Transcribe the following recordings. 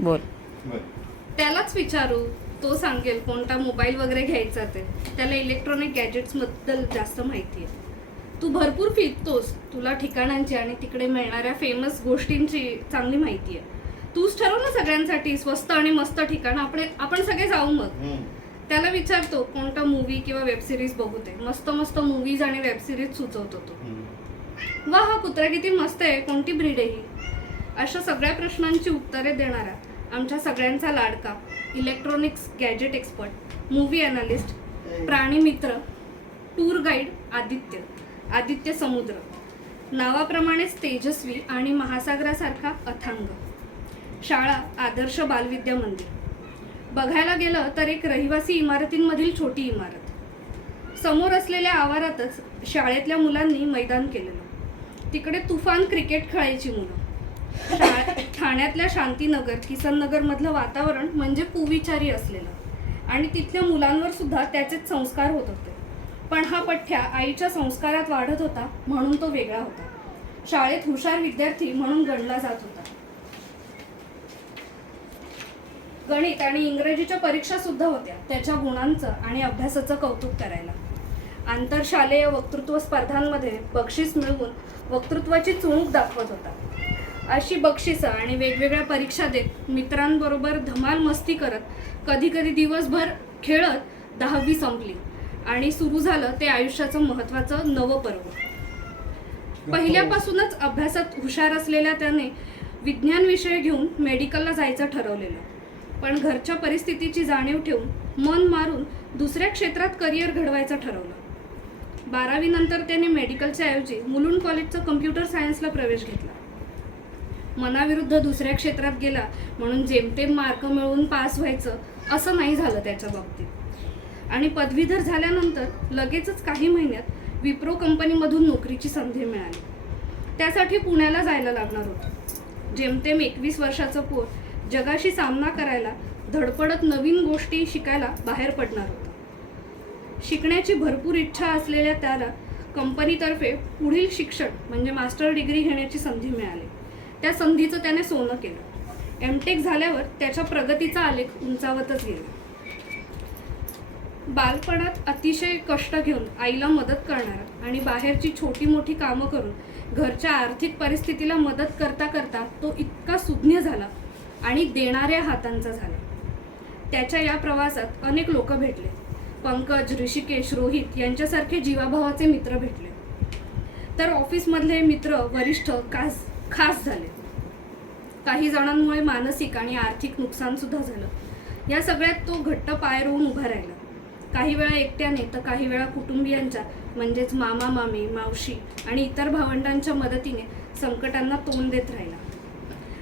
बोल. त्यालाच विचारू, तो सांगेल कोणता मोबाईल वगैरे घ्यायचा ते. त्याला इलेक्ट्रॉनिक गॅजेट्स बद्दल जास्त माहिती आहे. तू भरपूर फिरतोस, तुला ठिकाणांची आणि तिकडे मिळणाऱ्या फेमस गोष्टींची चांगली माहिती आहे. तूच ठरव ना सगळ्यांसाठी स्वस्त आणि मस्त ठिकाण, आपण सगळे जाऊ. मग त्याला विचारतो कोणता मूवी किंवा वेब सिरीज बघू ते. मस्त मस्त मूवीज आणि वेब सिरीज सुचवतो तो. वा, हा कुत्रा किती मस्त आहे, कोणती ब्रीड आहे ही? अशा सगळ्या प्रश्नांची उत्तरे देणारा आमच्या सगळ्यांचा लाडका electronics gadget expert, movie analyst, प्राणी मित्र, टूर गाईड आदित्य समुद्र. नावाप्रमाणेच तेजस्वी आणि महासागरासारखा अथांग. शाळा आदर्श बालविद्या मंदिर. बघायला गेलं तर एक रहिवासी इमारतींमधील छोटी इमारत. समोर असलेल्या आवारातच शाळेतल्या मुलांनी मैदान केलेलं. तिकडे तुफान क्रिकेट खेळायची मुलं. ठाण्यातल्या शांतीनगर किसननगर मधलं वातावरण म्हणजे कुविचारी असलेलं आणि तिथल्या मुलांवर सुद्धा त्याचेच संस्कार होत होते. पण हा पठ्ठ्या आईच्या संस्कारात वाढत होता म्हणून तो वेगळा होता. शाळेत हुशार विद्यार्थी म्हणून गणला जात होता. गणित आणि इंग्रजीच्या परीक्षा सुद्धा होत्या त्याच्या गुणांचं आणि अभ्यासाचं कौतुक करायला. आंतरशालेय वक्तृत्व स्पर्धांमध्ये बक्षीस मिळवून वक्तृत्वाची चुणूक दाखवत होता. अशी बक्षिसं आणि वेगवेगळ्या परीक्षा देत मित्रांबरोबर धमाल मस्ती करत कधी कधी दिवसभर खेळत 10वी संपली आणि सुरू झालं ते आयुष्याचं महत्त्वाचं नवं पर्व. पहिल्यापासूनच अभ्यासात हुशार असलेल्या त्याने विज्ञान विषय घेऊन मेडिकलला जायचं ठरवलेलं. पण घरच्या परिस्थितीची जाणीव ठेवून मन मारून दुसऱ्या क्षेत्रात करिअर घडवायचं ठरवलं. 12वी नंतर त्याने मेडिकलच्या ऐवजी मुलुंड कॉलेजचं कम्प्युटर सायन्सला प्रवेश घेतला. मनाविरुद्ध दुसऱ्या क्षेत्रात गेला म्हणून जेमतेम मार्क मिळवून पास व्हायचं असं नाही झालं त्याच्या बाबतीत. आणि पदवीधर झाल्यानंतर लगेचच काही महिन्यात विप्रो कंपनीमधून नोकरीची संधी मिळाली. त्यासाठी पुण्याला जायला लागणार होतं. जेमतेम 21 वर्षाचं पोर जगाशी सामना करायला धडपडत नवीन गोष्टी शिकायला बाहेर पडणार होतं. शिकण्याची भरपूर इच्छा असलेल्या त्याला कंपनीतर्फे पुढील शिक्षण म्हणजे मास्टर डिग्री घेण्याची संधी मिळाली. त्या संधीचं त्याने सोनं केलं. एमटेक झाल्यावर त्याच्या प्रगतीचा आलेख उंचावतच गेला. बालपणात अतिशय कष्ट घेऊन आईला मदत करणारा आणि बाहेरची छोटी मोठी कामं करून घरच्या आर्थिक परिस्थितीला मदत करता करता तो इतका सुज्ञ झाला आणि देणाऱ्या हातांचा झाला. त्याच्या या प्रवासात अनेक लोक भेटले. पंकज, ऋषिकेश, रोहित यांच्यासारखे जीवाभावाचे मित्र भेटले. तर ऑफिसमधले मित्र वरिष्ठ खास झाले. काही जणांमुळे मानसिक आणि आर्थिक नुकसान सुद्धा झालं. या सगळ्यात तो घट्ट पाय रोवून उभा राहिला. काही वेळा एकट्याने तर काही वेळा कुटुंबियांच्या म्हणजेच मामा मामी, मावशी आणि इतर भावंडांच्या मदतीने संकटांना तोंड देत राहिला.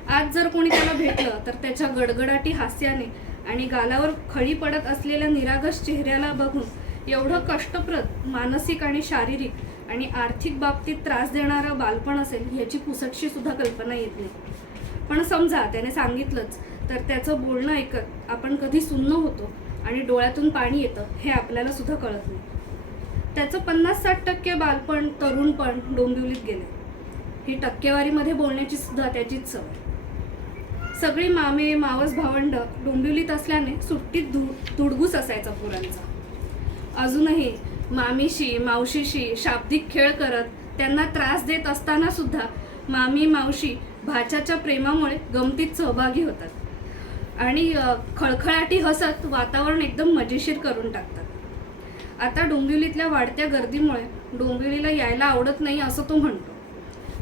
आज जर कोणी त्याला भेटलं तर त्याच्या गडगडाटी हास्याने आणि गालावर खळी पडत असलेल्या निरागस चेहऱ्याला बघून एवढं कष्टप्रद मानसिक आणि शारीरिक आणि आर्थिक बाबतीत त्रास देणारं बालपण असेल याची पुसटशी सुद्धा कल्पना येत नाही. पण समजा त्याने सांगितलंच तर त्याचं बोलणं ऐकत आपण कधी सुन्न होतो आणि डोळ्यातून पाणी येतं हे आपल्याला सुद्धा कळत नाही. त्याचं 50-60% बालपण, तरुणपण डोंबिवलीत गेले. ही टक्केवारीमध्ये बोलण्याची सुद्धा त्याचीच सवय. सगळी मामे मावस भावंड डोंबिवलीत असल्याने सुट्टीत धुडगूस असायचा पोरांचा. अजूनही मामीशी मावशीशी शाब्दिक खेळ करत त्यांना त्रास देत असताना सुद्धा मामी मावशी भाच्याच्या प्रेमामुळे गमतीत सहभागी होतात आणि खळखळाटी हसत वातावरण एकदम मजेशीर करून टाकतात. आता डोंबिवलीतल्या वाढत्या गर्दीमुळे डोंबिवलीला यायला आवडत नाही असं तो म्हणतो.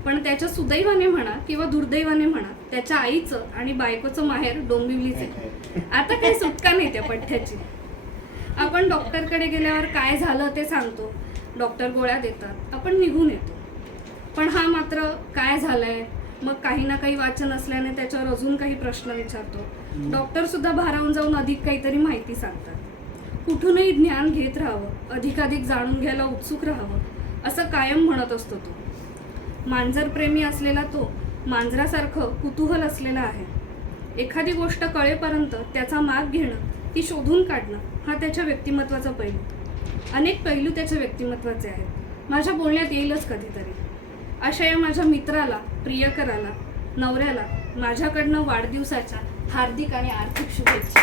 पण त्याच्या सुदैवाने म्हणा किंवा दुर्दैवाने म्हणा त्याच्या आईचं आणि बायकोचं माहेर डोंबिवलीच आहे. आता काही सुटका नाही त्या पठ्ठ्याची. आपण डॉक्टरकडे गेल्यावर काय झालं ते सांगतो. डॉक्टर गोळ्या देतात, आपण निघून येतो. पण हा मात्र काय झालंय, मग काही ना काही वाचन असल्याने त्याच्यावर अजून काही प्रश्न विचारतो. डॉक्टर सुद्धा भारावून जाऊन अधिक काहीतरी माहिती सांगतात. कुठूनही ज्ञान घेत राहावं, अधिकाधिक जाणून घ्यायला उत्सुक राहावं असं कायम म्हणत असतो तो. मांजरप्रेमी असलेला तो मांजरासारखं कुतूहल असलेला आहे. एखादी गोष्ट कळेपर्यंत त्याचा माग घेणं, ती शोधून काढणं हा त्याच्या व्यक्तिमत्वाचा पैलू. अनेक पैलू त्याच्या व्यक्तिमत्वाचे आहेत. माझ्या बोलण्यात येईलच कधीतरी. अशा या माझ्या मित्राला, प्रियकराला, नवऱ्याला माझ्याकडनं वाढदिवसाच्या हार्दिक आणि आर्थिक शुभेच्छा.